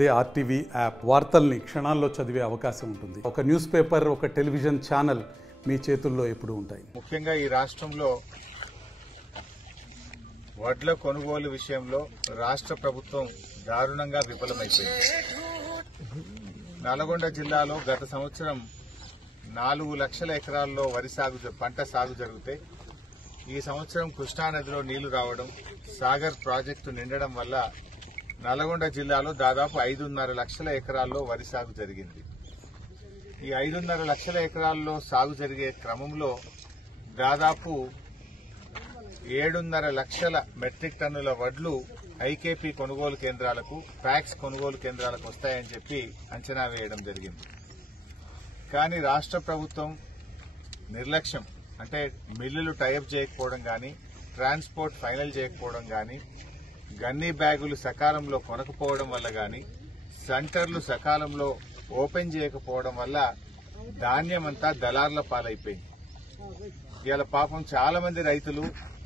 అదే RTV app వార్తల్ని క్షణాల్లో చదివే అవకాశం ఉంటుంది. ఒక న్యూస్ పేపర్, ఒక టెలివిజన్ ఛానల్ మీ చేతుల్లో ఎప్పుడూ ఉంటాయి. ముఖ్యంగా ఈ రాష్ట్రంలో వడ్ల కొనుగోలు విషయంలో రాష్ట్ర ప్రభుత్వం దారుణంగా విఫలమైపోయింది. నల్గొండ జిల్లాలో గత సంవత్సరం 4 లక్షల ఎకరాల్లో వరి పంట సాగు జరిగితే ఈ సంవత్సరం కృష్ణానదిలో నీళ్లు రావడం, సాగర్ ప్రాజెక్టు నిండడం వల్ల నల్గొండ జిల్లాలో దాదాపు 5.5 లక్షల ఎకరాల్లో వరి సాగు జరిగింది. ఈ 5.5 లక్షల ఎకరాల్లో సాగు జరిగే క్రమంలో దాదాపు 7.5 లక్షల మెట్రిక్ టన్నుల వడ్లు ఐకేపీ కొనుగోలు కేంద్రాలకు, ప్యాక్స్ కొనుగోలు కేంద్రాలకు వస్తాయని చెప్పి అంచనా వేయడం జరిగింది. కానీ రాష్ట్ర ప్రభుత్వం నిర్లక్ష్యం, అంటే మిల్లులు టైఅప్ చేయకపోవడం గాని, ట్రాన్స్పోర్ట్ ఫైనల్ చేయకపోవడం గాని, గన్నీ బ్యాగులు సకాలంలో కొనకపోవడం వల్ల గాని, సెంటర్లు సకాలంలో ఓపెన్ చేయకపోవడం వల్ల ధాన్యం అంతా దళార్ల పాలైపోయింది. ఇవాళ పాపం చాలా మంది రైతులు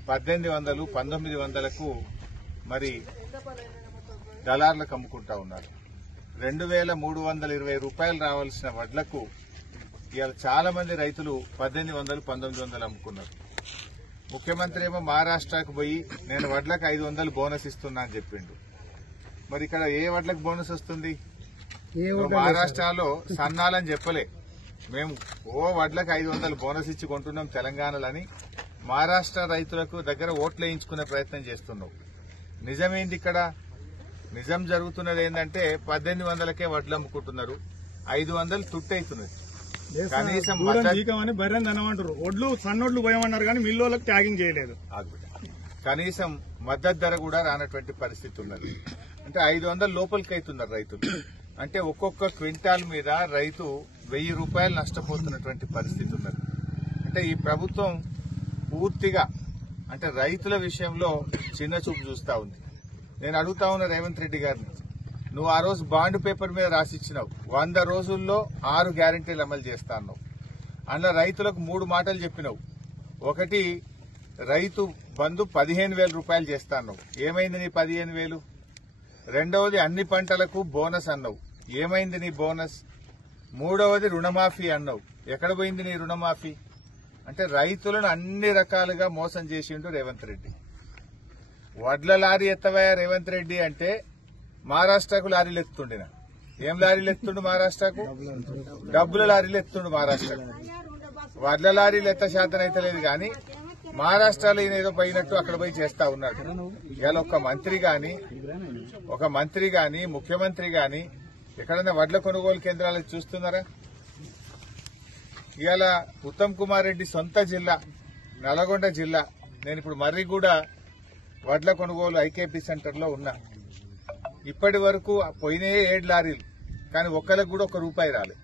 1800, 1900కు మరి దళార్లకు అమ్ముకుంటా ఉన్నారు. 2320 రూపాయలు రావాల్సిన వడ్లకు ఇవాళ చాలా మంది రైతులు 1800, 1900 అమ్ముకున్నారు. ముఖ్యమంత్రి ఏమో మహారాష్ట్రకు పోయి నేను వడ్లకు 500 బోనస్ ఇస్తున్నా అని చెప్పిండు. మరి ఇక్కడ ఏ వడ్లకు బోనస్ వస్తుంది? మహారాష్ట్రలో సన్నాలని చెప్పలే, మేము వడ్లకు 500 బోనస్ ఇచ్చి కొంటున్నాం తెలంగాణలని మహారాష్ట్ర రైతులకు దగ్గర ఓట్లు వేయించుకునే ప్రయత్నం చేస్తున్నాం. నిజమేంది ఇక్కడ? నిజం జరుగుతున్నది ఏంటంటే 1800కే వడ్లు అమ్ముకుంటున్నారు, 500 తుట్టయితున్నది. కనీసం ఒడ్లు సన్నొడ్లు పోయమన్నారు కానీ మిల్లులకు ట్యాగింగ్ చేయలేదు. కనీసం మద్దతు ధర కూడా రానటువంటి పరిస్థితి ఉన్నది. అంటే 500 లోపలికి అవుతున్నారు రైతులు. అంటే ఒక్కొక్క క్వింటాల్ మీద రైతు 1000 రూపాయలు నష్టపోతున్నటువంటి పరిస్థితి ఉన్నది. అంటే ఈ ప్రభుత్వం పూర్తిగా అంటే రైతుల విషయంలో చిన్న చూపు చూస్తా ఉంది. నేను అడుగుతా ఉన్నా రేవంత్ రెడ్డి గారిని, నువ్వు ఆ రోజు బాండ్ పేపర్ మీద రాసిచ్చినావు 100 రోజుల్లో 6 గ్యారంటీలు అమలు చేస్తా అన్నావు. అందులో రైతులకు 3 మాటలు చెప్పినావు. ఒకటి, రైతు బంధు 15,000 రూపాయలు చేస్తా అన్నావు. ఏమైంది నీ 15,000? రెండవది, అన్ని పంటలకు బోనస్ అన్నావు. ఏమైంది నీ బోనస్? మూడవది, రుణమాఫీ అన్నావు. ఎక్కడ పోయింది నీ రుణమాఫీ? అంటే రైతులను అన్ని రకాలుగా మోసం చేసిండు రేవంత్ రెడ్డి. వడ్ల లారీ ఎత్తవయ్యా రేవంత్ రెడ్డి అంటే మహారాష్ట్రకు లారీలు ఎత్తుండిన. ఏం లారీలు ఎత్తుండు మహారాష్ట్రకు? డబ్బుల లారీలు ఎత్తుండు మహారాష్ట్రకు. వడ్ల లారీలు ఎత్త శాతం అయితే లేదు కానీ మహారాష్ట్రలో ఈయన ఏదో పోయినట్టు అక్కడ పోయి చేస్తా ఉన్నాడు. ఇవాళ ఒక మంత్రి గాని ముఖ్యమంత్రి గాని ఎక్కడైనా వడ్ల కొనుగోలు కేంద్రాలు చూస్తున్నారా? ఇవాళ ఉత్తమ్ కుమార్ రెడ్డి సొంత జిల్లా నల్గొండ జిల్లా. నేను ఇప్పుడు మర్రిగూడ వడ్ల కొనుగోలు ఐకేపీ సెంటర్లో ఉన్నా. ఇప్పటి వరకు పోయినాయే 7 లారీలు, కానీ ఒక్కరికి కూడా 1 రూపాయి రాలేదు.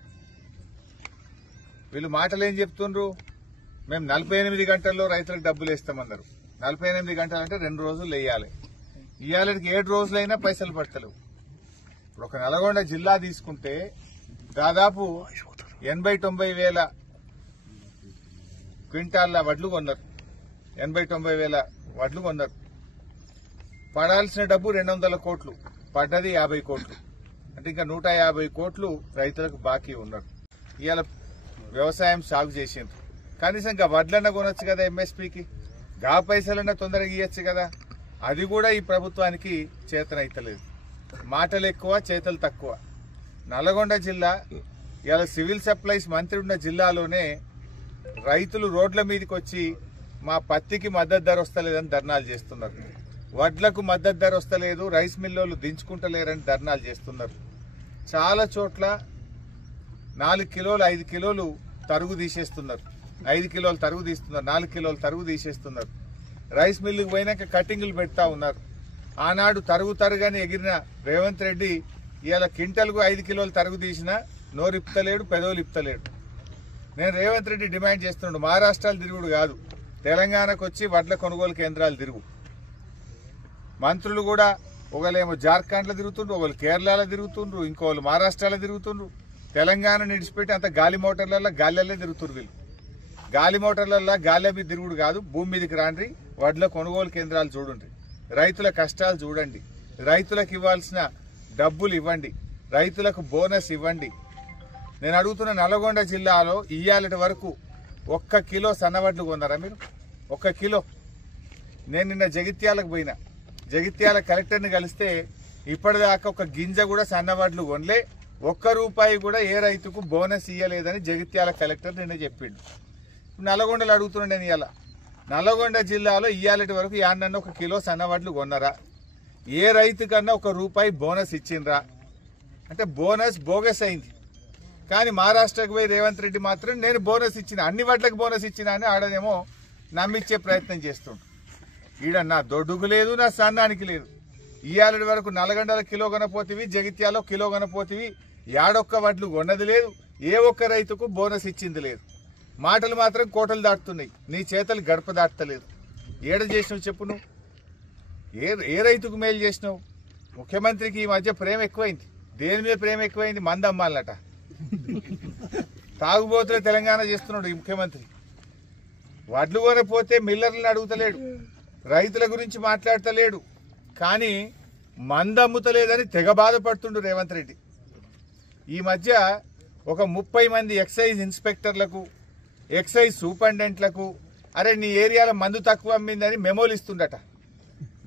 వీళ్ళు మాటలు ఏం చెప్తుండ్రు? మేము 48 గంటల్లో రైతులకు డబ్బులు వేస్తామన్నారు. 48 గంటలు అంటే 2 రోజులు వేయాలి. ఇవాళకి 7 రోజులైనా పైసలు పట్టలేవు. ఇప్పుడు ఒక నల్గొండ జిల్లా తీసుకుంటే దాదాపు 80-90 వేల క్వింటాల్ల వడ్లు కొన్నారు. 80-90 వేల వడ్లు కొన్నారు. పడాల్సిన డబ్బు 200 కోట్లు, పడ్డది 50 కోట్లు. అంటే ఇంకా 150 కోట్లు రైతులకు బాకీ ఉన్నారు. ఇవాళ వ్యవసాయం సాగు చేసిండ్రు. కనీసం ఇంకా వడ్లన్న కొనొచ్చు కదా ఎంఎస్పీకి, గా పైసలన్నా తొందరగా ఇవ్వచ్చు కదా. అది కూడా ఈ ప్రభుత్వానికి చేతనైతలేదు. మాటలు ఎక్కువ, చేతలు తక్కువ. నల్గొండ జిల్లా ఇవాళ సివిల్ సప్లైస్ మంత్రి ఉన్న జిల్లాలోనే రైతులు రోడ్ల మీదకి వచ్చి మా పత్తికి మద్దతు ధర వస్తలేదని ధర్నాలు చేస్తున్నారు. వడ్లకు మద్దతు ధర వస్తలేదు, రైస్ మిల్లోళ్ళు దించుకుంటలేరని ధర్నాలు చేస్తున్నారు. చాలా చోట్ల 4 కిలోలు 5 కిలోలు తరుగు తీసేస్తున్నారు. 5 కిలోలు తరుగు తీస్తున్నారు, 4 కిలోలు తరుగు తీసేస్తున్నారు. రైస్ మిల్లుకు పోయినాక కటింగులు పెడతా ఉన్నారు. ఆనాడు తరుగుని ఎగిరిన రేవంత్ రెడ్డి ఇవాళ క్వింటల్కు 5 కిలోలు తరుగు తీసినా నోరు ఇప్తలేడు, పెదవులు ఇప్తలేడు. నేను రేవంత్ రెడ్డి డిమాండ్ చేస్తున్నాడు, మహారాష్ట్రాలు తిరుగుడు కాదు, తెలంగాణకు వచ్చి వడ్ల కొనుగోలు కేంద్రాలు తిరుగు. మంత్రులు కూడా ఒకళ్ళేమో జార్ఖండ్లో తిరుగుతుండ్రు, ఒకళ్ళు కేరళలో తిరుగుతుండ్రు, ఇంకోళ్ళు మహారాష్ట్రలో తిరుగుతుండ్రు. తెలంగాణ నిడిచిపెట్టి అంత గాలి మోటార్లలో గాలిలో తిరుగుతున్నారు. వీళ్ళు గాలి మోటార్లలో గాలి మీద తిరుగుడు కాదు, భూమి మీదకి రాండ్రి, వడ్ల కొనుగోలు కేంద్రాలు చూడండి, రైతుల కష్టాలు చూడండి, రైతులకు ఇవ్వాల్సిన డబ్బులు ఇవ్వండి, రైతులకు బోనస్ ఇవ్వండి. నేను అడుగుతున్న నల్గొండ జిల్లాలో ఇయ్యాలటి వరకు 1 కిలో సన్నవడ్లు కొన్నారా మీరు? 1 కిలో. నేను నిన్న జగిత్యాలకు పోయినా, జగిత్యాల కలెక్టర్ని కలిస్తే ఇప్పటిదాకా 1 గింజ కూడా సన్నవడ్లు కొనలే, 1 రూపాయి కూడా ఏ రైతుకు బోనస్ ఇయ్యలేదని జగిత్యాల కలెక్టర్ నిన్న చెప్పిండు. నల్గొండలో అడుగుతున్నాను నేను ఇవాళ, నల్గొండ జిల్లాలో ఇయ్యాలటి వరకు యాన్నన్న 1 కిలో సన్నవడ్లు కొన్నారా? ఏ రైతు కన్నా 1 రూపాయి బోనస్ ఇచ్చిండ్రా? అంటే బోనస్ బోగస్ అయింది. కానీ మహారాష్ట్రకు పోయి రేవంత్ రెడ్డి మాత్రం నేను బోనస్ ఇచ్చిన, అన్ని వడ్లకు బోనస్ ఇచ్చిన అని ఆడనేమో నమ్మించే ప్రయత్నం చేస్తుండు. ఈడ నా దొడ్డుకు లేదు, నా సన్నానికి లేదు. ఇయ్యాలటి వరకు నల్గొండల కిలో కొనపోతివి, జగిత్యాలో కిలో కొనపోతివి, యాడొక్క వడ్లు కొన్నది లేదు, ఏ ఒక్క రైతుకు బోనస్ ఇచ్చింది లేదు. మాటలు మాత్రం కోటలు దాటుతున్నాయి, నీ చేతలు గడప దాటలేదు. ఏడ చేసినావు చెప్పు? నువ్వు ఏ రైతుకు మేలు చేసినావు? ముఖ్యమంత్రికి ఈ మధ్య ప్రేమ ఎక్కువైంది. దేని మీద ప్రేమ ఎక్కువైంది? మంద అమ్మాలట. తాగుబోతులే తెలంగాణ చేస్తున్నాడు ఈ ముఖ్యమంత్రి. వడ్లు కొనపోతే మిల్లర్లను అడుగుతలేడు, రైతుల గురించి మాట్లాడతలేడు, కానీ మంద అమ్ముతలేదని తెగ బాధపడుతుండు రేవంత్ రెడ్డి. ఈ మధ్య ఒక 30 మంది ఎక్సైజ్ ఇన్స్పెక్టర్లకు, ఎక్సైజ్ సూపరింటెండెంట్లకు అరే నీ ఏరియాలో మందు తక్కువ అమ్మిందని మెమోలు ఇస్తుండట,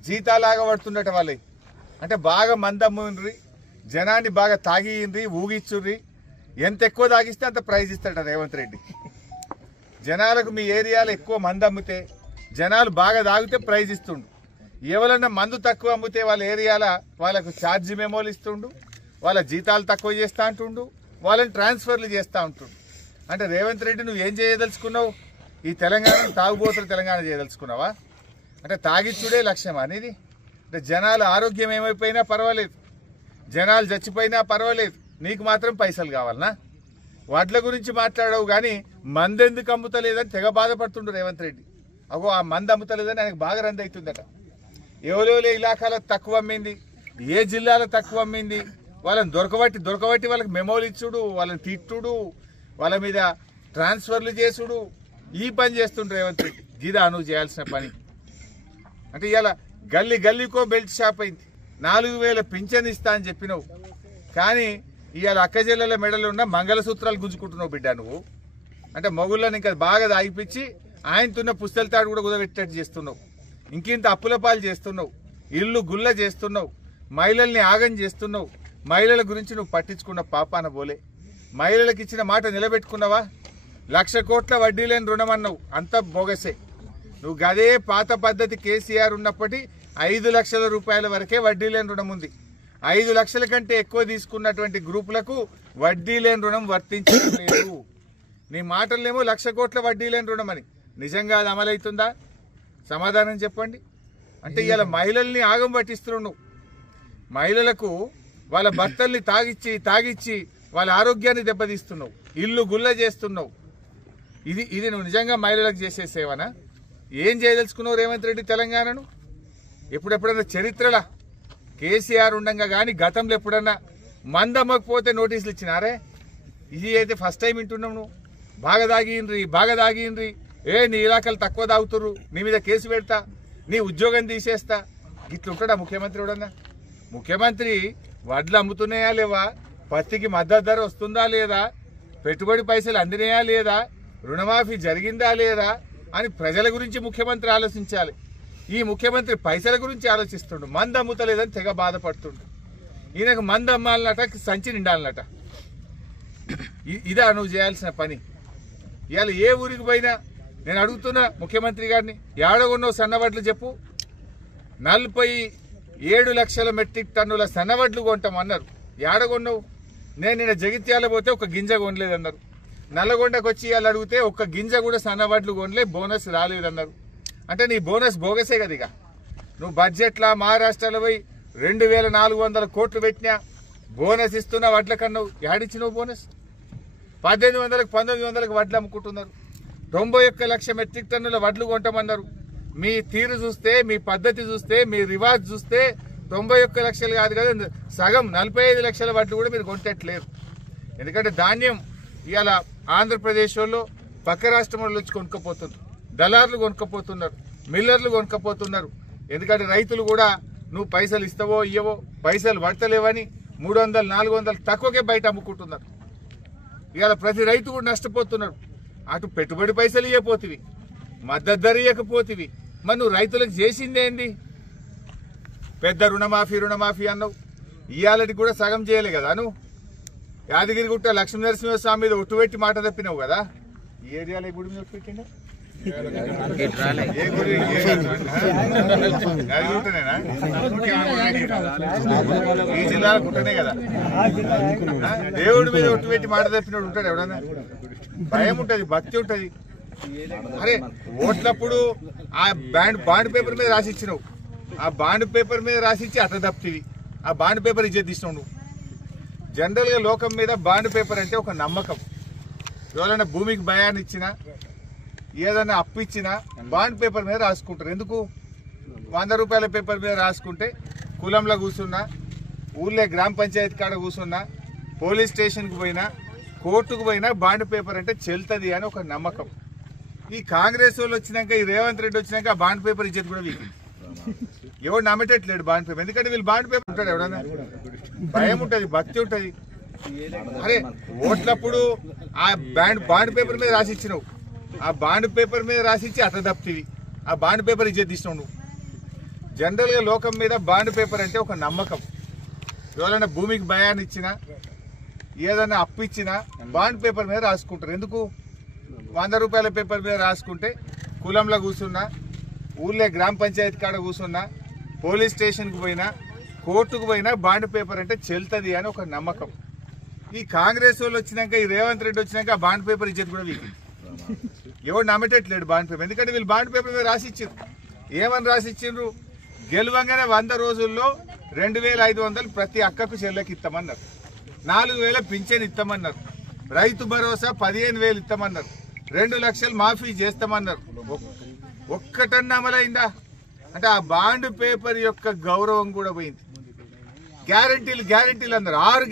జీతాలాగా పడుతుండట వాళ్ళకి. అంటే బాగా మందు అమ్ముండ్రి, జనాన్ని బాగా తాగియండ్రి, ఊగిచ్చుర్రి, ఎంత ఎక్కువ తాగిస్తే అంత ప్రైజ్ ఇస్తాడట రేవంత్ రెడ్డి. జనాలకు మీ ఏరియాలో ఎక్కువ మందు అమ్మితే, జనాలు బాగా తాగితే ప్రైజ్ ఇస్తుండు. ఎవరన్నా మందు తక్కువ అమ్మితే వాళ్ళ ఏరియాలో వాళ్ళకు ఛార్జ్ మెమోలు ఇస్తుండు, వాళ్ళ జీతాలు తక్కువ చేస్తా అంటుండు, వాళ్ళని ట్రాన్స్ఫర్లు చేస్తూ ఉంటుండు. అంటే రేవంత్ రెడ్డి నువ్వు ఏం చేయదలుచుకున్నావు? ఈ తెలంగాణ తాగుబోతుల తెలంగాణ చేయదలుచుకున్నావా? అంటే తాగిచ్చుడే లక్ష్యం అనేది? అంటే జనాల ఆరోగ్యం ఏమైపోయినా పర్వాలేదు, జనాలు చచ్చిపోయినా పర్వాలేదు, నీకు మాత్రం పైసలు కావాలనా? వడ్ల గురించి మాట్లాడవు కానీ మందెందుకు అమ్ముతలేదని తెగ బాధపడుతుండు రేవంత్ రెడ్డి. అగో ఆ మంది అమ్ముతలేదని ఆయనకు బాగా రంది అవుతుందట. ఎవరెవరే ఇలాకాలో తక్కువ అమ్మింది, ఏ జిల్లాలో తక్కువ అమ్మింది, వాళ్ళని దొరకబట్టి వాళ్ళకి మెమోలు ఇచ్చుడు, వాళ్ళని తిట్టుడు, వాళ్ళ మీద ట్రాన్స్ఫర్లు చేసుడు, ఈ పని చేస్తుండ్రు రేవంత్ రెడ్డి. గిదా నువ్వు చేయాల్సిన పని. అంటే ఇవాళ గల్లీకో బెల్ట్ షాప్ అయింది. 4000 పింఛన్ ఇస్తా అని చెప్పినావు, కానీ ఇవాళ అక్కజెల్లెల మెడలు ఉన్న మంగళసూత్రాలు గుంజుకుంటున్నావు బిడ్డ నువ్వు. అంటే మొగుళ్ళని ఇంకా బాగా దాగిపించి ఆయనతున్న పుస్తల తాడు కూడా కుదబెట్టేట్టు చేస్తున్నావు. ఇంకింత అప్పుల పాలు చేస్తున్నావు, ఇల్లు గుల్ల చేస్తున్నావు, మహిళల్ని ఆగం చేస్తున్నావు. మహిళల గురించి నువ్వు పట్టించుకున్న పాపాన పోలే. మహిళలకు ఇచ్చిన మాట నిలబెట్టుకున్నావా? 1,00,000 కోట్ల వడ్డీ లేని రుణం అన్నావు, అంత బోగసే. నువ్వు గదే పాత పద్ధతి కేసీఆర్ ఉన్నప్పటి 5 లక్షల రూపాయల వరకే వడ్డీ లేని రుణం ఉంది. 5 లక్షల కంటే ఎక్కువ తీసుకున్నటువంటి గ్రూపులకు వడ్డీ లేని రుణం వర్తించడం లేదు. నీ మాటలేమో 1,00,000 కోట్ల వడ్డీ లేని రుణం అని. నిజంగా అది అమలవుతుందా? సమాధానం చెప్పండి. అంటే ఇలా మహిళల్ని ఆగం పట్టిస్తున్నావు. మహిళలకు వాళ్ళ భర్తల్ని తాగిచ్చి వాళ్ళ ఆరోగ్యాన్ని దెబ్బతీస్తున్నావు, ఇల్లు గుల్ల చేస్తున్నావు. ఇది నువ్వు నిజంగా మహిళలకు చేసే సేవనా? ఏం చేయదలుచుకున్నావు రేవంత్ రెడ్డి తెలంగాణను? ఎప్పుడెప్పుడన్నా చరిత్రలా కేసీఆర్ ఉండగా కానీ గతంలో ఎప్పుడన్నా మందమ్మకపోతే నోటీసులు ఇచ్చినారే? ఇది అయితే ఫస్ట్ టైం వింటున్నావు నువ్వు. బాగా దాగియండ్రి, నీ ఇలాకాలు తక్కువ తాగుతుర్రు, నీ మీద కేసు పెడతా, నీ ఉద్యోగం తీసేస్తా. గిట్లుంటాడా ముఖ్యమంత్రి? ఎవడన్నా ముఖ్యమంత్రి వడ్లు అమ్ముతున్నాయా లేవా, పత్తికి మద్దతు ధర వస్తుందా లేదా, పెట్టుబడి పైసలు అందినాయా లేదా, రుణమాఫీ జరిగిందా లేదా అని ప్రజల గురించి ముఖ్యమంత్రి ఆలోచించాలి. ఈ ముఖ్యమంత్రి పైసల గురించి ఆలోచిస్తుండు, మందు అమ్ముతలేదని తెగ బాధపడుతుండు. ఈయనకు మందు అమ్మాలన్నట, సంచి నిండాలన్నట. ఇదా నువ్వు చేయాల్సిన పని? ఇవాళ ఏ ఊరికి పోయినా నేను అడుగుతున్నా ముఖ్యమంత్రి గారిని, ఏడగొన్నావు సన్నవడ్లు చెప్పు? 47 లక్షల మెట్రిక్ టన్నుల సన్నవడ్లు కొంటామన్నారు. ఏడగొన్నావు? నేను నిన్న జగిత్యాల పోతే 1 గింజ కొనలేదన్నారు. నల్లగొండకు వచ్చి ఇవాళ అడిగితే 1 గింజ కూడా సన్నవడ్లు కొనలే, బోనస్ రాలేదన్నారు. అంటే నీ బోనస్ బోగసే కదా. ఇక నువ్వు బడ్జెట్లా మహారాష్ట్రలో పోయి 2,400 కోట్లు పెట్టినా బోనస్ ఇస్తున్నా వడ్ల కన్నావు. ఏడిచ్చినావు బోనస్? 1800కు 1900కు వడ్లు అమ్ముకుంటున్నారు. 91 లక్ష మెట్రిక్ టన్నుల వడ్లు కొంటామన్నారు. మీ తీరు చూస్తే, మీ పద్ధతి చూస్తే, మీ రివాజ్ చూస్తే 91 లక్షలు కాదు కదా, సగం 45 లక్షల వడ్లు కూడా మీరు కొంటట్లేరు. ఎందుకంటే ధాన్యం ఇవాళ ఆంధ్రప్రదేశ్ వాళ్ళు పక్క రాష్ట్రం వాళ్ళు వచ్చి కొనుక్కపోతున్నారు, దళారులు కొనుక్కపోతున్నారు, మిల్లర్లు కొనుక్కపోతున్నారు. ఎందుకంటే రైతులు కూడా నువ్వు పైసలు ఇస్తావో ఇయ్యవో పైసలు పడతలేవని 300, 400 తక్కువకే బయట అమ్ముకుంటున్నారు. ఇవాళ ప్రతి రైతు కూడా నష్టపోతున్నాడు. అటు పెట్టుబడి పైసలు ఇవ్వపోతివి, మద్దతు ధర ఇవ్వకపోతివి, మరి నువ్వు రైతులకు చేసిందేంది? పెద్ద రుణమాఫీ అన్నావు, ఇవాళకి కూడా సగం చేయలే కదా నువ్వు. యాదగిరిగుట్ట లక్ష్మీనరసింహస్వామి మీద ఒట్టు పెట్టి మాట తప్పినావు కదా. ఈ ఏరియాలో గుడి మీద ఒట్టు పెట్టిండా? ఏ గుడి? యాదగిరిగుట్టనేనా? ఈ జిల్లాలో గుట్టనే కదా. దేవుడి మీద ఒట్టు పెట్టి మాట తప్పినోడు ఉంటాడు ఎవడన్నా? భయం ఉంటది, భక్తి ఉంటది. అరే ఓట్లప్పుడు ఆ బాండ్ పేపర్ మీద రాసిచ్చినావు, ఆ బాండ్ పేపర్ మీద రాసిచ్చి అట్లా తప్పివి. ఆ బాండ్ పేపర్ ఇచ్చేది తీసినావు నువ్వు. జనరల్ గా లోకం మీద బాండ్ పేపర్ అంటే ఒక నమ్మకం. ఎవరైనా భూమికి భయాన్ని ఇచ్చినా ఏదైనా అప్పు ఇచ్చినా బాండ్ పేపర్ మీద రాసుకుంటారు. ఎందుకు? 100 రూపాయల పేపర్ మీద రాసుకుంటే కులంలో కూర్చున్నా, ఊళ్ళో గ్రామ పంచాయతీ కాడ కూర్చున్నా, పోలీస్ స్టేషన్కి పోయినా, కోర్టుకు పోయినా బాండ్ పేపర్ అంటే చెల్తుంది అని ఒక నమ్మకం. ఈ కాంగ్రెస్ వాళ్ళు వచ్చినాక, ఈ రేవంత్ రెడ్డి వచ్చినాక ఆ బాండ్ పేపర్ ఇచ్చేది కూడా వీకి. ఎవడు నమ్మేటట్లేడు బాండ్ పేపర్. ఎందుకంటే వీళ్ళు బాండ్ పేపర్ ఉంటాడు ఎవడన్నా? భయం ఉంటది, భక్తి ఉంటది. అరే ఓట్లప్పుడు ఆ బాండ్ పేపర్ మీద రాసిచ్చినావు, ఆ బాండ్ పేపర్ మీద రాసిచ్చి అట్లా తప్పివి. ఆ బాండ్ పేపర్ ఇచ్చేది తీసినావు నువ్వు. జనరల్ గా లోకం మీద బాండ్ పేపర్ అంటే ఒక నమ్మకం. ఎవరైనా భూమికి భయాన్ని ఇచ్చినా ఏదైనా అప్పు ఇచ్చినా బాండ్ పేపర్ మీద రాసుకుంటారు. ఎందుకు? 100 రూపాయల పేపర్ మీద రాసుకుంటే కులంలో కూర్చున్నా, ఊళ్ళో గ్రామ పంచాయతీ కాడ కూర్చున్నా, పోలీస్ స్టేషన్కి పోయినా, కోర్టుకు పోయినా బాండ్ పేపర్ అంటే చెల్తుంది అని ఒక నమ్మకం. ఈ కాంగ్రెస్ వాళ్ళు వచ్చినాక, ఈ రేవంత్ రెడ్డి వచ్చినాక ఆ బాండ్ పేపర్ ఇచ్చేది కూడా వీకి. ఎవడు నమ్మేటట్లేడు బాండ్ పేపర్. ఎందుకంటే వీళ్ళు బాండ్ పేపర్ మీద రాసిచ్చారు. ఏమని రాసిచ్చిండ్రు? గెలవంగానే 100 రోజుల్లో 2500 ప్రతి అక్కకు చెల్లెకి ఇస్తామన్నారు. 4000 పింఛన్ ఇస్తామన్నారు. రైతు భరోసా 15,000 ఇస్తామన్నారు. 2 లక్షలు మాఫీ చేస్తామన్నారు. ఒక్కటన్నా అమలైందా? అంటే ఆ బాండ్ పేపర్ యొక్క గౌరవం కూడా పోయింది. గ్యారంటీలు అన్నారు. 6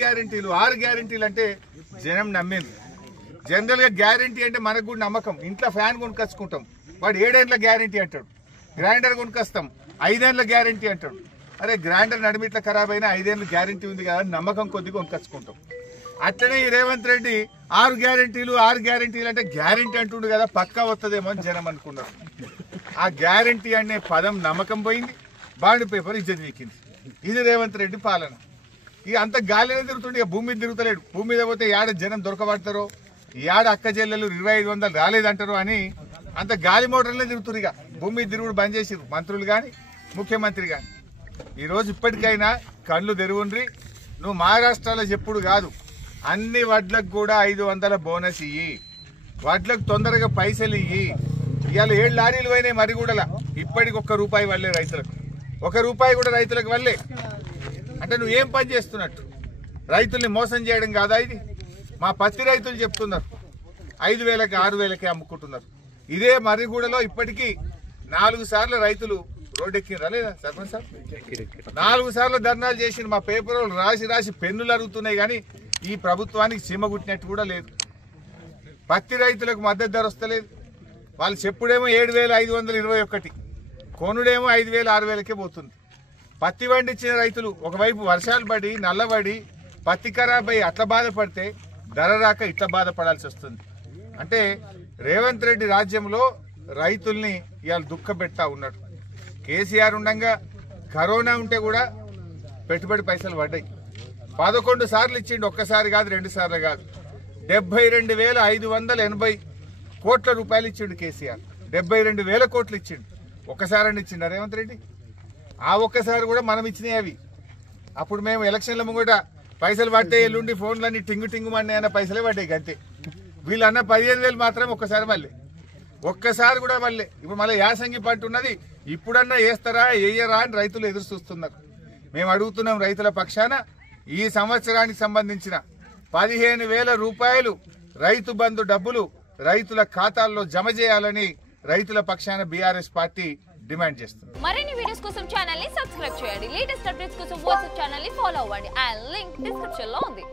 గ్యారంటీలు అంటే జనం నమ్మింది. జనరల్ గా గ్యారంటీ అంటే మనకు కూడా నమ్మకం. ఇంట్లో ఫ్యాన్ కొనుకొచ్చుకుంటాం, వాడు 7 ఏళ్ల గ్యారంటీ అంటాడు. గ్రైండర్ కొనుకొస్తాం, 5 ఏళ్ల గ్యారంటీ అంటాడు. అరే గ్రైండర్ నడిమిట్ల ఖరాబ్ అయినా 5 ఏళ్ళు గ్యారంటీ ఉంది కదా, నమ్మకం కొద్దిగా కొనుకొచ్చుకుంటాం. అట్లనే ఈ రేవంత్ రెడ్డి 6 గ్యారంటీలు అంటే గ్యారంటీ అంటుండు కదా, పక్కా వస్తుందేమో అని జనం అనుకున్నారు. ఆ గ్యారంటీ అనే పదం నమ్మకం పోయింది, బాండ్ పేపర్ ఇజ్జత్ వీకింది. ఇది రేవంత్ రెడ్డి పాలన. ఇక అంత గాలినే తిరుగుతుండే, ఇక భూమి మీద తిరుగుతలేడు. భూమి మీద పోతే ఏడ జనం దొరకబడతారో, ఏడ అక్క చెల్లెలు 2500 రాలేదంటారు అని అంత గాలి మోటార్లే తిరుగుతురు. ఇక భూమి మీద తిరుగుడు బంద్ చేసిరు మంత్రులు కానీ, ముఖ్యమంత్రి కానీ. ఈరోజు ఇప్పటికైనా కళ్ళు తెరువుండ్రి. నువ్వు మహారాష్ట్రలో చెప్పుడు కాదు, అన్ని వడ్లకు కూడా 500 బోనస్ ఇయ్యి, వడ్లకు తొందరగా పైసలు ఇయ్యి. ఇవాళ 7 లారీలు పోయినాయి మరిగూడలా, ఇప్పటికి ₹1 వల్లే రైతులకు, ₹1 కూడా రైతులకు వల్లే. అంటే నువ్వు ఏం పని చేస్తున్నట్టు? రైతుల్ని మోసం చేయడం కాదా ఇది? మా పత్తి రైతులు చెప్తున్నారు 5,000కి 6,000కి అమ్ముకుంటున్నారు. ఇదే మర్రిగూడలో ఇప్పటికీ 4 సార్లు రైతులు రోడ్డెక్కినరా లేదా సర్పంచ్ సార్? 4 సార్లు ధర్నాలు చేసిన మా పేపర్ రాసి పెన్నులు అరుగుతున్నాయి. కానీ ఈ ప్రభుత్వానికి సీమ గుట్టినట్టు కూడా లేదు. పత్తి రైతులకు మద్దతు ధర వస్తలేదు. వాళ్ళు చెప్పుడేమో 7,521, కొనుడేమో 5,000 6,000కే పోతుంది. పత్తి పండించిన రైతులు ఒకవైపు వర్షాలు పడి నల్లబడి పత్తి ఖరాబ్ అయ్యి అట్లా బాధపడితే ధర రాక ఇట్లా బాధపడాల్సి వస్తుంది. అంటే రేవంత్ రెడ్డి రాజ్యంలో రైతుల్ని ఇవాళ దుఃఖపెడతా ఉన్నాడు. కేసీఆర్ ఉండగా కరోనా ఉంటే కూడా పెట్టుబడి పైసలు పడ్డాయి. 11 సార్లు ఇచ్చిండు, ఒక్కసారి కాదు 2 సార్లు కాదు. 72,580 కోట్ల రూపాయలు ఇచ్చిండు కేసీఆర్. 72,000 కోట్లు ఇచ్చిండు. ఒక్కసారి ఇచ్చిండు రేవంత్ రెడ్డి. ఆ ఒక్కసారి కూడా మనం ఇచ్చినాయి అవి. అప్పుడు మేము ఎలక్షన్ల ముంగట పైసలు పడ్డాయి, ఎల్లుండి ఫోన్లన్నీ టింగు మన్నాయి అన్న పైసలే పడ్డాయి అంతే. వీళ్ళు అన్న 15,000 మాత్రం ఒక్కసారి ఒక్కసారి కూడా మళ్ళీ. ఇప్పుడు మళ్ళీ యాసంగి పంట ఉన్నది, ఇప్పుడన్నా వేస్తారా వేయరా అని రైతులు ఎదురు చూస్తున్నారు. మేము అడుగుతున్నాం రైతుల పక్షాన, ఈ సంవత్సరానికి సంబంధించిన 15,000 రూపాయలు రైతు బంధు డబ్బులు రైతుల ఖాతాల్లో జమ చేయాలని రైతుల పక్షాన బీఆర్ఎస్ పార్టీ డిమాండ్ చేస్తుంది. మరిన్ని వీడియోస్ కోసం ఛానల్ ని సబ్స్క్రైబ్ చేయండి. లేటెస్ట్ అప్డేట్స్ కోసం వాట్సాప్ ఛానల్ ని ఫాలో అవ్వండి. ఆ లింక్ డిస్క్రిప్షన్ లో ఉంది.